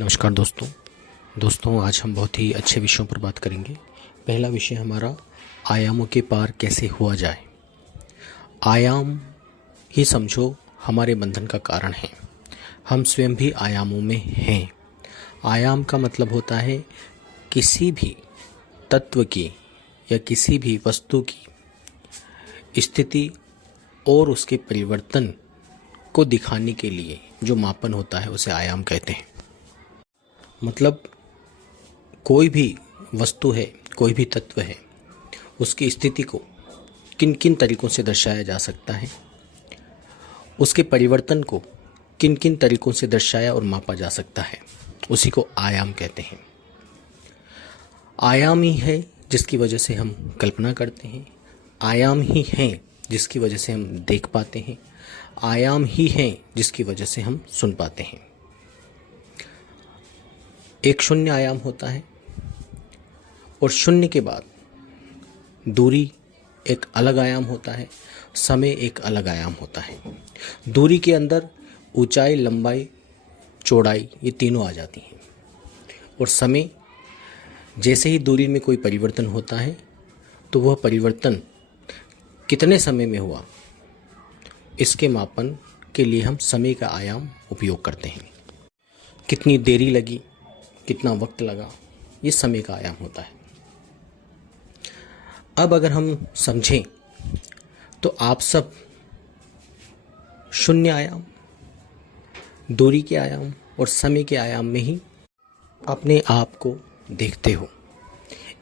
नमस्कार दोस्तों आज हम बहुत ही अच्छे विषयों पर बात करेंगे। पहला विषय हमारा आयामों के पार कैसे हुआ जाए। आयाम ही समझो हमारे बंधन का कारण है। हम स्वयं भी आयामों में हैं। आयाम का मतलब होता है किसी भी तत्व की या किसी भी वस्तु की स्थिति और उसके परिवर्तन को दिखाने के लिए जो मापन होता है उसे आयाम कहते हैं। मतलब कोई भी वस्तु है, कोई भी तत्व है, उसकी स्थिति को किन किन तरीकों से दर्शाया जा सकता है, उसके परिवर्तन को किन किन तरीकों से दर्शाया और मापा जा सकता है, उसी को आयाम कहते हैं। आयाम ही है जिसकी वजह से हम कल्पना करते हैं, आयाम ही है जिसकी वजह से हम देख पाते हैं, आयाम ही है जिसकी वजह से हम सुन पाते हैं। एक शून्य आयाम होता है और शून्य के बाद दूरी एक अलग आयाम होता है, समय एक अलग आयाम होता है। दूरी के अंदर ऊंचाई, लंबाई, चौड़ाई ये तीनों आ जाती हैं और समय जैसे ही दूरी में कोई परिवर्तन होता है तो वह परिवर्तन कितने समय में हुआ इसके मापन के लिए हम समय का आयाम उपयोग करते हैं। कितनी देरी लगी, कितना वक्त लगा, ये समय का आयाम होता है। अब अगर हम समझें तो आप सब शून्य आयाम, दूरी के आयाम और समय के आयाम में ही अपने आप को देखते हो।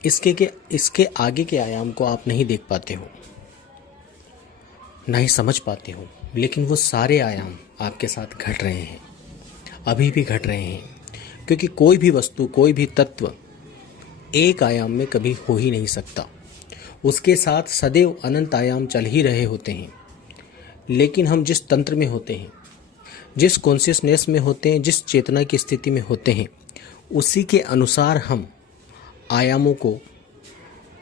इसके आगे के आयाम को आप नहीं देख पाते हो, नहीं समझ पाते हो, लेकिन वो सारे आयाम आपके साथ घट रहे हैं, अभी भी घट रहे हैं। क्योंकि कोई भी वस्तु, कोई भी तत्व एक आयाम में कभी हो ही नहीं सकता। उसके साथ सदैव अनंत आयाम चल ही रहे होते हैं। लेकिन हम जिस तंत्र में होते हैं, जिस कॉन्शियसनेस में होते हैं, जिस चेतना की स्थिति में होते हैं, उसी के अनुसार हम आयामों को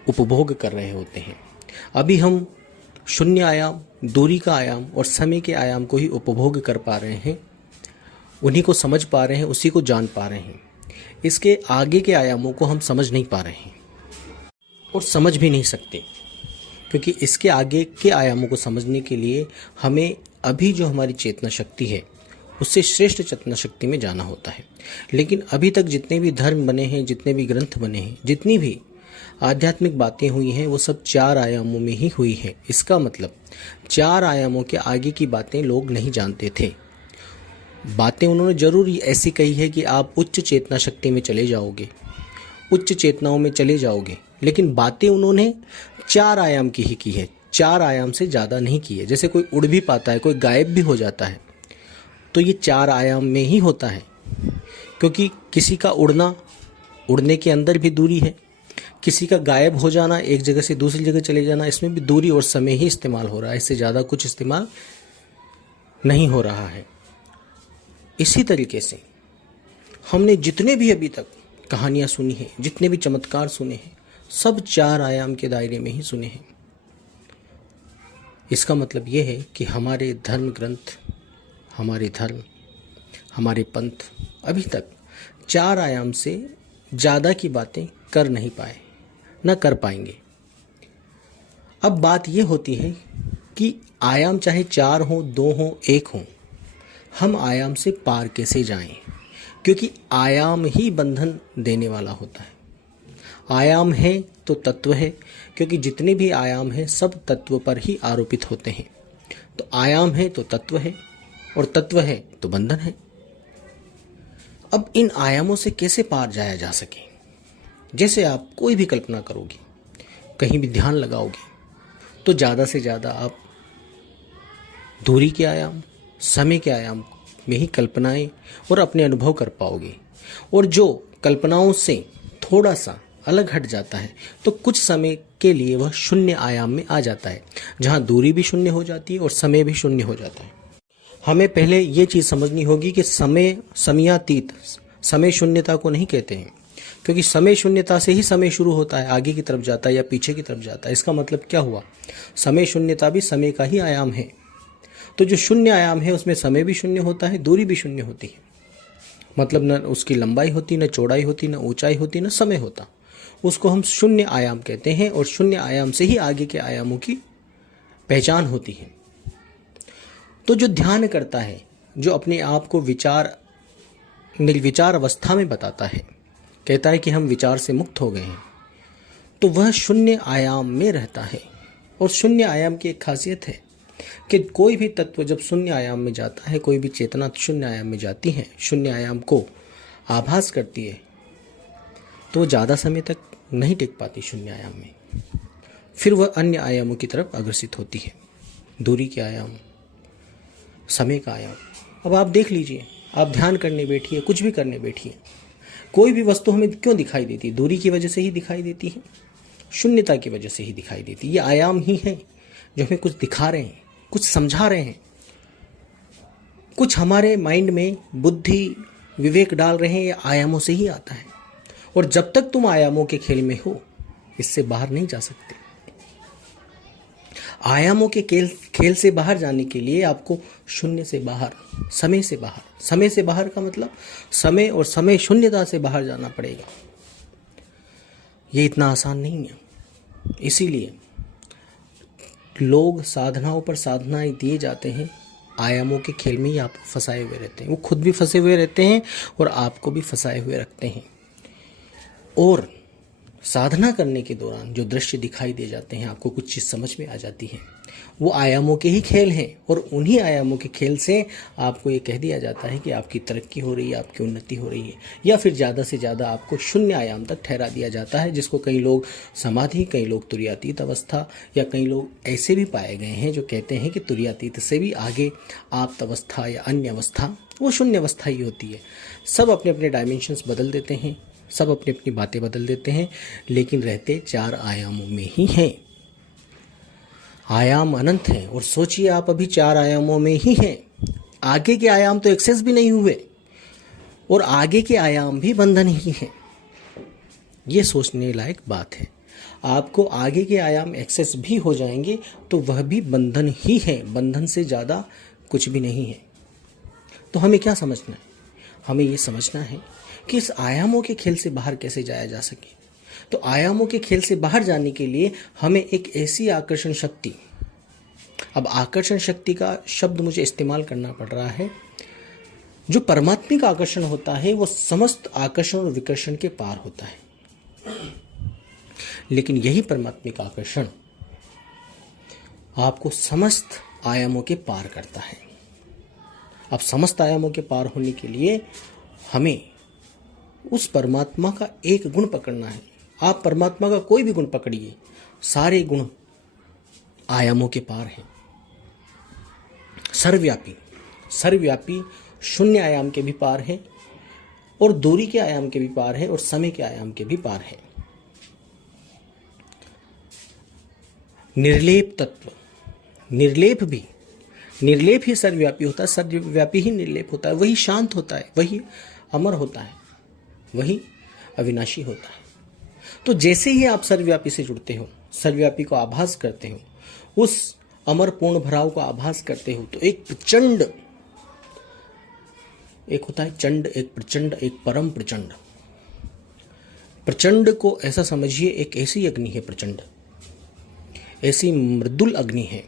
उपभोग कर रहे होते हैं। अभी हम शून्य आयाम, दूरी का आयाम और समय के आयाम को ही उपभोग कर पा रहे हैं, उन्हीं को समझ पा रहे हैं, उसी को जान पा रहे हैं। इसके आगे के आयामों को हम समझ नहीं पा रहे हैं और समझ भी नहीं सकते, क्योंकि इसके आगे के आयामों को समझने के लिए हमें अभी जो हमारी चेतना शक्ति है उससे श्रेष्ठ चेतना शक्ति में जाना होता है। लेकिन अभी तक जितने भी धर्म बने हैं, जितने भी ग्रंथ बने हैं, जितनी भी आध्यात्मिक बातें हुई हैं, वो सब 4 आयामों में ही हुई हैं। इसका मतलब 4 आयामों के आगे की बातें लोग नहीं जानते थे। बातें उन्होंने जरूर ऐसी कही है कि आप उच्च चेतना शक्ति में चले जाओगे, उच्च चेतनाओं में चले जाओगे, लेकिन बातें उन्होंने 4 आयाम की ही की है, 4 आयाम से ज़्यादा नहीं की है। जैसे कोई उड़ भी पाता है, कोई गायब भी हो जाता है, तो ये 4 आयाम में ही होता है। क्योंकि किसी का उड़ना, उड़ने के अंदर भी दूरी है, किसी का गायब हो जाना, एक जगह से दूसरी जगह चले जाना, इसमें भी दूरी और समय ही इस्तेमाल हो रहा है, इससे ज़्यादा कुछ इस्तेमाल नहीं हो रहा है। इसी तरीके से हमने जितने भी अभी तक कहानियाँ सुनी हैं, जितने भी चमत्कार सुने हैं, सब 4 आयाम के दायरे में ही सुने हैं। इसका मतलब ये है कि हमारे धर्म ग्रंथ, हमारे धर्म, हमारे पंथ अभी तक 4 आयाम से ज़्यादा की बातें कर नहीं पाए, न कर पाएंगे। अब बात ये होती है कि आयाम चाहे 4 हो, 2 हो, 1 हो, हम आयाम से पार कैसे जाएं? क्योंकि आयाम ही बंधन देने वाला होता है। आयाम है तो तत्व है, क्योंकि जितने भी आयाम हैं सब तत्व पर ही आरोपित होते हैं। तो आयाम है तो तत्व है और तत्व है तो बंधन है। अब इन आयामों से कैसे पार जाया जा सके? जैसे आप कोई भी कल्पना करोगे, कहीं भी ध्यान लगाओगे, तो ज़्यादा से ज़्यादा आप दूरी के आयाम, समय के आयाम में ही कल्पनाएं और अपने अनुभव कर पाओगे। और जो कल्पनाओं से थोड़ा सा अलग हट जाता है तो कुछ समय के लिए वह शून्य आयाम में आ जाता है, जहां दूरी भी शून्य हो जाती है और समय भी शून्य हो जाता है। हमें पहले ये चीज़ समझनी होगी कि समयातीत, समय शून्यता को नहीं कहते हैं, क्योंकि समय शून्यता से ही समय शुरू होता है, आगे की तरफ जाता है या पीछे की तरफ जाता है। इसका मतलब क्या हुआ? समय शून्यता भी समय का ही आयाम है। तो जो शून्य आयाम है उसमें समय भी शून्य होता है, दूरी भी शून्य होती है। मतलब न उसकी लंबाई होती, न चौड़ाई होती, न ऊंचाई होती, न समय होता। उसको हम शून्य आयाम कहते हैं और शून्य आयाम से ही आगे के आयामों की पहचान होती है। तो जो ध्यान करता है, जो अपने आप को निर्विचार अवस्था में बताता है, कहता है कि हम विचार से मुक्त हो गए हैं, तो वह शून्य आयाम में रहता है। और शून्य आयाम की एक खासियत है कि कोई भी तत्व जब शून्य आयाम में जाता है, कोई भी चेतना शून्य आयाम में जाती है, शून्य आयाम को आभास करती है, तो वो ज़्यादा समय तक नहीं टिक पाती शून्य आयाम में। फिर वह अन्य आयामों की तरफ अग्रसित होती है, दूरी के आयाम, समय का आयाम। अब आप देख लीजिए, आप ध्यान करने बैठिए, कुछ भी करने बैठिए, कोई भी वस्तु हमें क्यों दिखाई देती है? दूरी की वजह से ही दिखाई देती है, शून्यता की वजह से ही दिखाई देती है। ये आयाम ही है जो हमें कुछ दिखा रहे हैं, कुछ समझा रहे हैं, कुछ हमारे माइंड में बुद्धि विवेक डाल रहे हैं। ये आयामों से ही आता है। और जब तक तुम आयामों के खेल में हो, इससे बाहर नहीं जा सकते। आयामों के खेल से बाहर जाने के लिए आपको शून्य से बाहर, समय से बाहर, समय से बाहर का मतलब समय और समय शून्यता से बाहर जाना पड़ेगा। ये इतना आसान नहीं है। इसीलिए लोग साधनाओं पर साधनाएं दिए जाते हैं, आयामों के खेल में ही आप फंसाए हुए रहते हैं। वो खुद भी फंसे हुए रहते हैं और आपको भी फंसाए हुए रखते हैं। और साधना करने के दौरान जो दृश्य दिखाई दे जाते हैं, आपको कुछ चीज़ समझ में आ जाती है, वो आयामों के ही खेल हैं। और उन्हीं आयामों के खेल से आपको ये कह दिया जाता है कि आपकी तरक्की हो रही है, आपकी उन्नति हो रही है, या फिर ज़्यादा से ज़्यादा आपको शून्य आयाम तक ठहरा दिया जाता है, जिसको कई लोग समाधि, कई लोग तुरीयातीत अवस्था, या कई लोग ऐसे भी पाए गए हैं जो कहते हैं कि तुरीयातीत से भी आगे आप्त अवस्था या अन्य अवस्था, वो शून्य अवस्था ही होती है। सब अपने अपने डायमेंशंस बदल देते हैं, सब अपनी अपनी बातें बदल देते हैं, लेकिन रहते चार आयामों में ही हैं। आयाम अनंत है। और सोचिए, आप अभी चार आयामों में ही हैं, आगे के आयाम तो एक्सेस भी नहीं हुए, और आगे के आयाम भी बंधन ही हैं। ये सोचने लायक बात है। आपको आगे के आयाम एक्सेस भी हो जाएंगे तो वह भी बंधन ही है, बंधन से ज़्यादा कुछ भी नहीं है। तो हमें क्या समझना है? हमें ये समझना है कि इस आयामों के खेल से बाहर कैसे जाया जा सके। तो आयामों के खेल से बाहर जाने के लिए हमें एक ऐसी आकर्षण शक्ति, अब आकर्षण शक्ति का शब्द मुझे इस्तेमाल करना पड़ रहा है, जो परमात्मिक आकर्षण होता है वो समस्त आकर्षण और विकर्षण के पार होता है। लेकिन यही परमात्मिक आकर्षण आपको समस्त आयामों के पार करता है। अब समस्त आयामों के पार होने के लिए हमें उस परमात्मा का एक गुण पकड़ना है। आप परमात्मा का कोई भी गुण पकड़िए, सारे गुण आयामों के पार हैं। सर्वव्यापी, सर्वव्यापी शून्य आयाम के भी पार है, और दूरी के आयाम के भी पार है, और समय के आयाम के भी पार है। निर्लेप तत्व, निर्लेप भी, निर्लेप ही सर्वव्यापी होता है, सर्वव्यापी ही निर्लेप होता है। वही शांत होता है, वही अमर होता है, वही अविनाशी होता है। तो जैसे ही आप सर्वव्यापी से जुड़ते हो, सर्वव्यापी को आभास करते हो, उस अमर पूर्ण भराव को आभास करते हो, तो एक प्रचंड, एक होता है चंड, एक प्रचंड, एक परम प्रचंड। प्रचंड को ऐसा समझिए, एक ऐसी अग्नि है, प्रचंड ऐसी मृदुल अग्नि है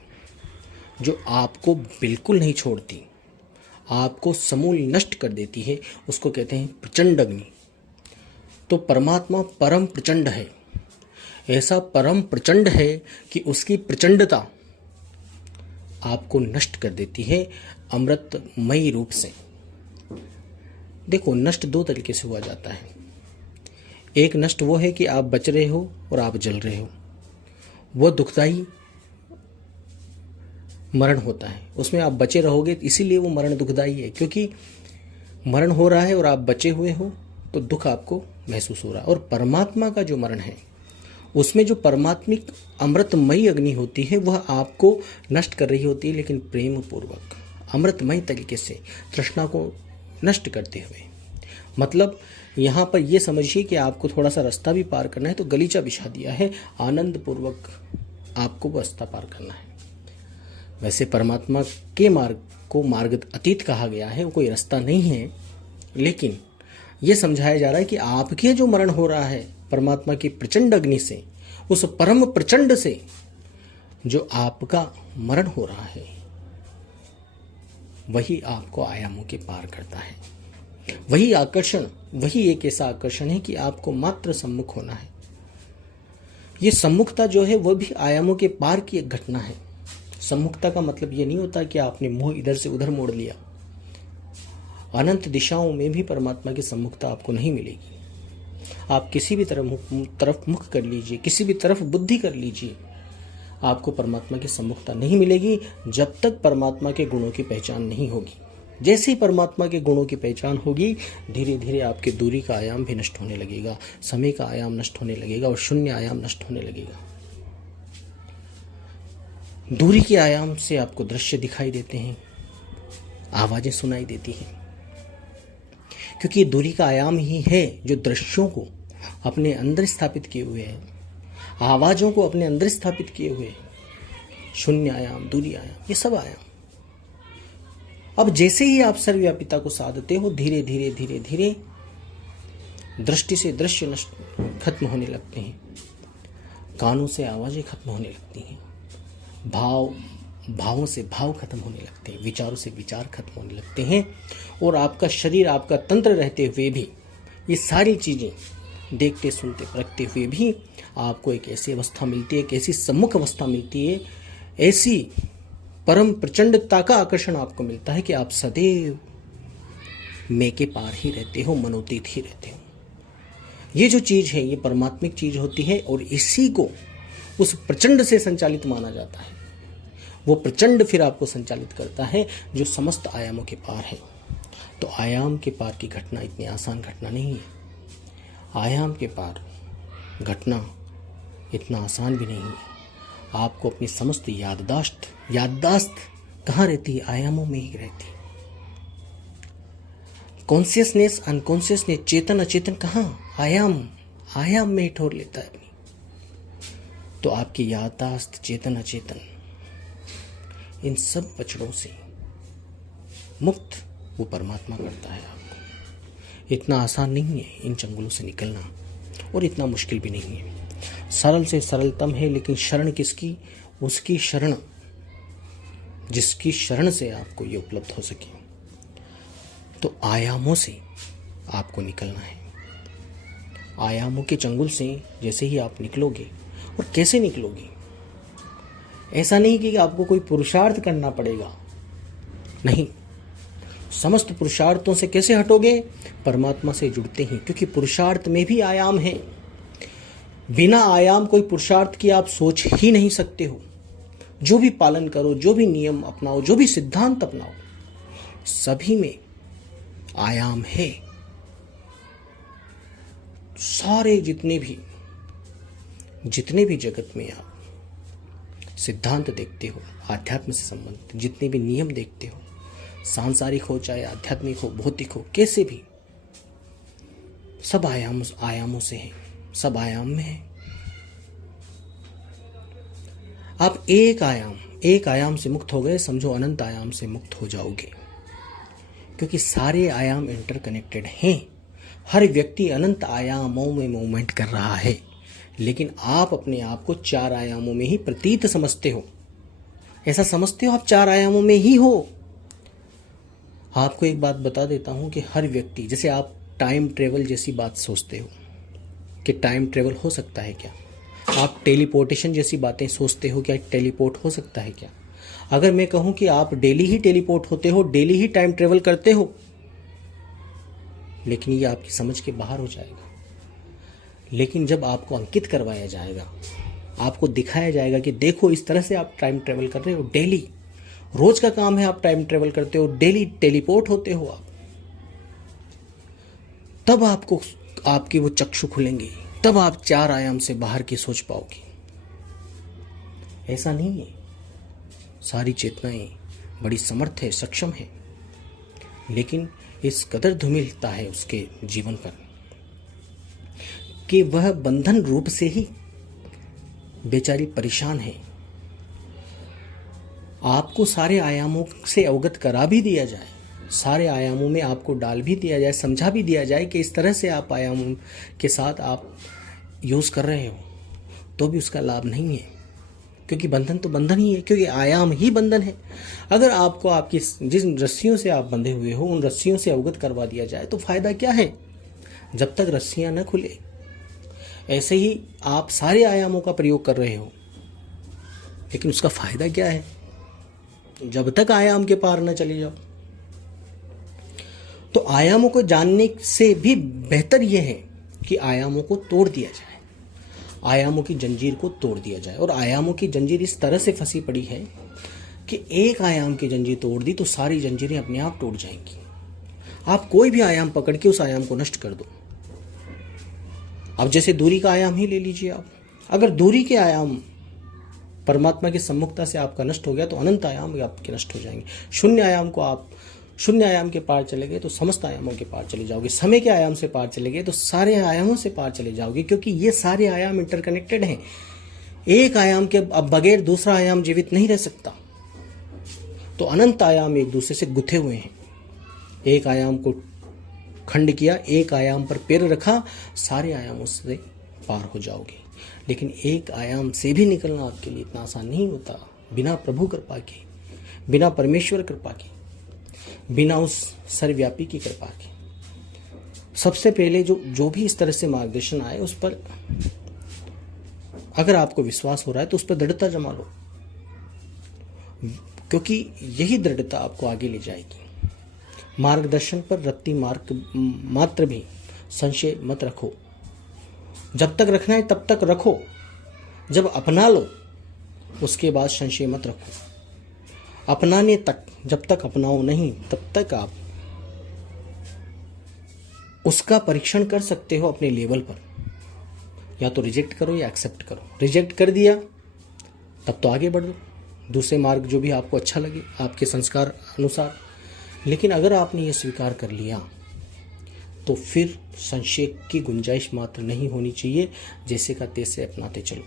जो आपको बिल्कुल नहीं छोड़ती, आपको समूल नष्ट कर देती है। उसको कहते हैं प्रचंड अग्नि। तो परमात्मा परम प्रचंड है, ऐसा परम प्रचंड है कि उसकी प्रचंडता आपको नष्ट कर देती है अमृतमयी रूप से। देखो, नष्ट दो तरीके से हुआ जाता है। एक नष्ट वो है कि आप बच रहे हो और आप जल रहे हो, वो दुखदाई मरण होता है। उसमें आप बचे रहोगे, इसीलिए वो मरण दुखदाई है, क्योंकि मरण हो रहा है और आप बचे हुए हो, तो दुख आपको महसूस हो रहा है। और परमात्मा का जो मरण है, उसमें जो परमात्मिक अमृतमयी अग्नि होती है, वह आपको नष्ट कर रही होती है, लेकिन प्रेम पूर्वक अमृतमय तरीके से, तृष्णा को नष्ट करते हुए। मतलब यहाँ पर यह समझिए कि आपको थोड़ा सा रास्ता भी पार करना है, तो गलीचा बिछा दिया है, आनंद पूर्वक आपको वो रास्ता पार करना है। वैसे परमात्मा के मार्ग को मार्ग अतीत कहा गया है, वो कोई रास्ता नहीं है, लेकिन ये समझाया जा रहा है कि आपके जो मरण हो रहा है परमात्मा की प्रचंड अग्नि से, उस परम प्रचंड से जो आपका मरण हो रहा है, वही आपको आयामों के पार करता है। वही आकर्षण, वही एक ऐसा आकर्षण है कि आपको मात्र सम्मुख होना है। ये सम्मुखता जो है वह भी आयामों के पार की एक घटना है। सम्मुखता का मतलब ये नहीं होता कि आपने मुंह इधर से उधर मोड़ लिया। अनंत दिशाओं में भी परमात्मा की सम्मुखता आपको नहीं मिलेगी। आप किसी भी तरफ मुख कर लीजिए, किसी भी तरफ बुद्धि कर लीजिए, आपको परमात्मा की सम्मुखता नहीं मिलेगी जब तक परमात्मा के गुणों की पहचान नहीं होगी। जैसे ही परमात्मा के गुणों की पहचान होगी, धीरे धीरे आपके दूरी का आयाम भी नष्ट होने लगेगा, समय का आयाम नष्ट होने लगेगा और शून्य आयाम नष्ट होने लगेगा। दूरी के आयाम से आपको दृश्य दिखाई देते हैं, आवाजें सुनाई देती हैं, क्योंकि दूरी का आयाम ही है जो दृश्यों को अपने अंदर स्थापित किए हुए है, आवाजों को अपने अंदर स्थापित किए हुए। शून्य आयाम, दूरी आयाम, ये सब आयाम। अब जैसे ही आप सर्वव्यापिता को साधते हो, धीरे धीरे धीरे धीरे दृष्टि से दृश्य नष्ट खत्म होने लगते हैं, कानों से आवाजें खत्म होने लगती हैं, भावों से भाव खत्म होने लगते हैं, विचारों से विचार खत्म होने लगते हैं, और आपका शरीर, आपका तंत्र रहते हुए भी, ये सारी चीजें देखते सुनते परखते हुए भी आपको एक ऐसी अवस्था मिलती है, एक ऐसी सम्मुख अवस्था मिलती है, ऐसी परम प्रचंडता का आकर्षण आपको मिलता है कि आप सदैव मैं के पार ही रहते हो, मनोतीत ही रहते हो। ये जो चीज है ये परमात्मिक चीज होती है, और इसी को उस प्रचंड से संचालित माना जाता है। वो प्रचंड फिर आपको संचालित करता है जो समस्त आयामों के पार है। तो आयाम के पार की घटना इतनी आसान घटना नहीं है। आयाम के पार घटना इतना आसान भी नहीं है। आपको अपनी समस्त याददाश्त कहाँ रहती है? आयामों में ही रहती है। कॉन्शियसनेस, अनकॉन्शियसनेस, चेतन अचेतन कहाँ? आयाम में ही ठोर लेता है अपनी। तो आपकी याददाश्त, चेतन अचेतन, इन सब बछड़ों से मुक्त वो परमात्मा करता है आपको। इतना आसान नहीं है इन चंगुलों से निकलना, और इतना मुश्किल भी नहीं है। सरल से सरलतम है, लेकिन शरण किसकी? उसकी शरण जिसकी शरण से आपको ये उपलब्ध हो सके। तो आयामों से आपको निकलना है। आयामों के चंगुल से जैसे ही आप निकलोगे, और कैसे निकलोगे? ऐसा नहीं कि आपको कोई पुरुषार्थ करना पड़ेगा, नहीं। समस्त पुरुषार्थों से कैसे हटोगे? परमात्मा से जुड़ते ही, क्योंकि पुरुषार्थ में भी आयाम है। बिना आयाम कोई पुरुषार्थ की आप सोच ही नहीं सकते हो। जो भी पालन करो, जो भी नियम अपनाओ, जो भी सिद्धांत अपनाओ, सभी में आयाम है। सारे जितने भी जगत में आप सिद्धांत देखते हो, आध्यात्म से संबंधित जितने भी नियम देखते हो, सांसारिक हो चाहे आध्यात्मिक हो, भौतिक हो, कैसे भी, सब आयामों से है, सब आयाम में है। आप एक आयाम से मुक्त हो गए, समझो अनंत आयाम से मुक्त हो जाओगे, क्योंकि सारे आयाम इंटरकनेक्टेड हैं। हर व्यक्ति अनंत आयामों में मूवमेंट कर रहा है, लेकिन आप अपने आप को 4 आयामों में ही प्रतीत समझते हो। ऐसा समझते हो आप 4 आयामों में ही हो। आपको एक बात बता देता हूं कि हर व्यक्ति, जैसे आप टाइम ट्रेवल जैसी बात सोचते हो कि टाइम ट्रेवल हो सकता है क्या? आप टेलीपोर्टेशन जैसी बातें सोचते हो, क्या टेलीपोर्ट हो सकता है क्या? अगर मैं कहूं कि आप डेली ही टेलीपोर्ट होते हो, डेली ही टाइम ट्रेवल करते हो, लेकिन ये आपकी समझ के बाहर हो जाएगा। लेकिन जब आपको अंकित करवाया जाएगा, आपको दिखाया जाएगा कि देखो इस तरह से आप टाइम ट्रेवल कर रहे हो, डेली रोज का काम है, आप टाइम ट्रेवल करते हो, डेली टेलीपोर्ट होते हो आप, तब आपको आपके वो चक्षु खुलेंगे, तब आप 4 आयाम से बाहर की सोच पाओगे। ऐसा नहीं है। सारी चेतनाएं बड़ी समर्थ है, सक्षम है, लेकिन इस कदर धूमिलता है उसके जीवन पर कि वह बंधन रूप से ही बेचारी परेशान है। आपको सारे आयामों से अवगत करा भी दिया जाए, सारे आयामों में आपको डाल भी दिया जाए, समझा भी दिया जाए कि इस तरह से आप आयामों के साथ आप यूज़ कर रहे हो, तो भी उसका लाभ नहीं है, क्योंकि बंधन तो बंधन ही है, क्योंकि आयाम ही बंधन है। अगर आपको आपकी जिन रस्सियों से आप बंधे हुए हो उन रस्सियों से अवगत करवा दिया जाए तो फ़ायदा क्या है, जब तक रस्सियाँ न खुले। ऐसे ही आप सारे आयामों का प्रयोग कर रहे हो, लेकिन उसका फ़ायदा क्या है, जब तक आयाम के पार न चले जाओ। तो आयामों को जानने से भी बेहतर यह है कि आयामों को तोड़ दिया जाए, आयामों की जंजीर को तोड़ दिया जाए। और आयामों की जंजीर इस तरह से फंसी पड़ी है कि एक आयाम की जंजीर तोड़ दी तो सारी जंजीरें अपने आप टूट जाएंगी। आप कोई भी आयाम पकड़ के उस आयाम को नष्ट कर दो। अब जैसे दूरी का आयाम ही ले लीजिए आप, अगर दूरी के आयाम परमात्मा की सम्मुखता से आपका नष्ट हो गया तो अनंत आयाम भी आपके नष्ट हो जाएंगे। शून्य आयाम को आप शून्य आयाम के पार चले गए तो समस्त आयामों के पार चले जाओगे, समय के आयाम से पार चले गए तो सारे आयामों से पार चले जाओगे, क्योंकि ये सारे आयाम इंटरकनेक्टेड हैं। एक आयाम के अब बगैर दूसरा आयाम जीवित नहीं रह सकता। तो अनंत आयाम एक दूसरे से गुथे हुए हैं। एक आयाम को खंड किया, एक आयाम पर पैर रखा, सारे आयामों से पार हो जाओगे। लेकिन एक आयाम से भी निकलना आपके लिए इतना आसान नहीं होता, बिना प्रभु कृपा के, बिना परमेश्वर कृपा के, बिना उस सर्वव्यापी की कृपा के। सबसे पहले जो भी इस तरह से मार्गदर्शन आए उस पर अगर आपको विश्वास हो रहा है तो उस पर दृढ़ता जमा लो, क्योंकि यही दृढ़ता आपको आगे ले जाएगी। मार्गदर्शन पर रत्ती मात्र भी संशय मत रखो। जब तक रखना है तब तक रखो, जब अपना लो उसके बाद संशय मत रखो। अपनाने तक, जब तक अपनाओ नहीं तब तक आप उसका परीक्षण कर सकते हो अपने लेवल पर। या तो रिजेक्ट करो या एक्सेप्ट करो। रिजेक्ट कर दिया तब तो आगे बढ़ो, दूसरे मार्ग जो भी आपको अच्छा लगे आपके संस्कार अनुसार। लेकिन अगर आपने ये स्वीकार कर लिया तो फिर संशय की गुंजाइश मात्र नहीं होनी चाहिए, जैसे का तैसे अपनाते चलो।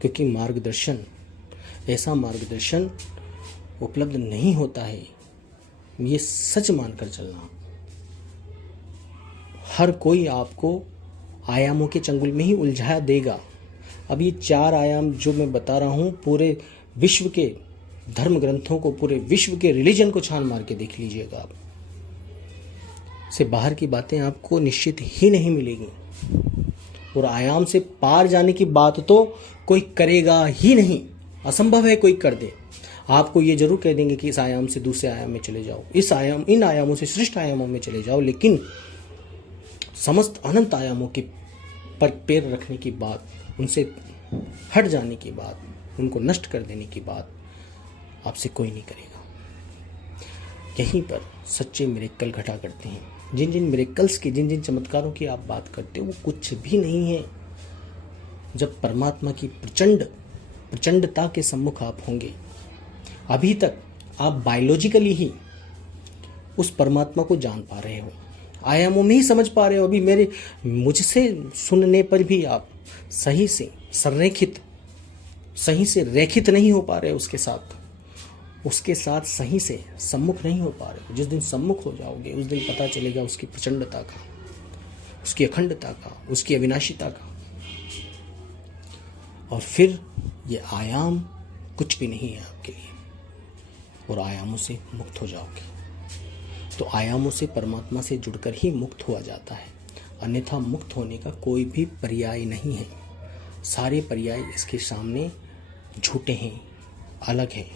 क्योंकि मार्गदर्शन, ऐसा मार्गदर्शन उपलब्ध नहीं होता है, ये सच मानकर चलना। हर कोई आपको आयामों के चंगुल में ही उलझा देगा। अब ये 4 आयाम जो मैं बता रहा हूँ, पूरे विश्व के धर्म ग्रंथों को, पूरे विश्व के रिलीजन को छान मार के देख लीजिएगा आप, से बाहर की बातें आपको निश्चित ही नहीं मिलेगी। और आयाम से पार जाने की बात तो कोई करेगा ही नहीं, असंभव है कोई कर दे। आपको ये जरूर कह देंगे कि इस आयाम से दूसरे आयाम में चले जाओ, इन आयामों से श्रेष्ठ आयामों में चले जाओ, लेकिन समस्त अनंत आयामों के पर पैर रखने की बात, उनसे हट जाने की बात, उनको नष्ट कर देने की बात आपसे कोई नहीं करेगा। यहीं पर सच्चे मिरेकल घटा करते हैं। जिन जिन मिरेकल्स की, जिन जिन चमत्कारों की आप बात करते हो वो कुछ भी नहीं है। जब परमात्मा की प्रचंडता के सम्मुख आप होंगे, अभी तक आप बायोलॉजिकली ही उस परमात्मा को जान पा रहे हो, आयामों में ही समझ पा रहे हो। अभी मुझसे सुनने पर भी आप सही से रेखित नहीं हो पा रहे हो, उसके साथ सही से सम्मुख नहीं हो पा रहे हो। जिस दिन सम्मुख हो जाओगे उस दिन पता चलेगा उसकी प्रचंडता का, उसकी अखंडता का, उसकी अविनाशिता का। और फिर ये आयाम कुछ भी नहीं है आपके लिए, और आयामों से मुक्त हो जाओगे। तो आयामों से परमात्मा से जुड़कर ही मुक्त हुआ जाता है, अन्यथा मुक्त होने का कोई भी पर्याय नहीं है। सारे पर्याय इसके सामने झूठे हैं, अलग हैं,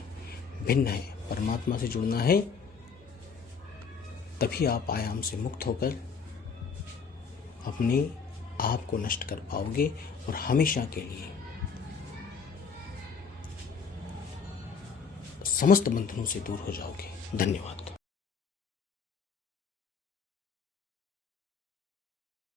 भिन्न हैं। परमात्मा से जुड़ना है तभी आप आयाम से मुक्त होकर अपने आप को नष्ट कर पाओगे और हमेशा के लिए समस्त बंधनों से दूर हो जाओगे। धन्यवाद।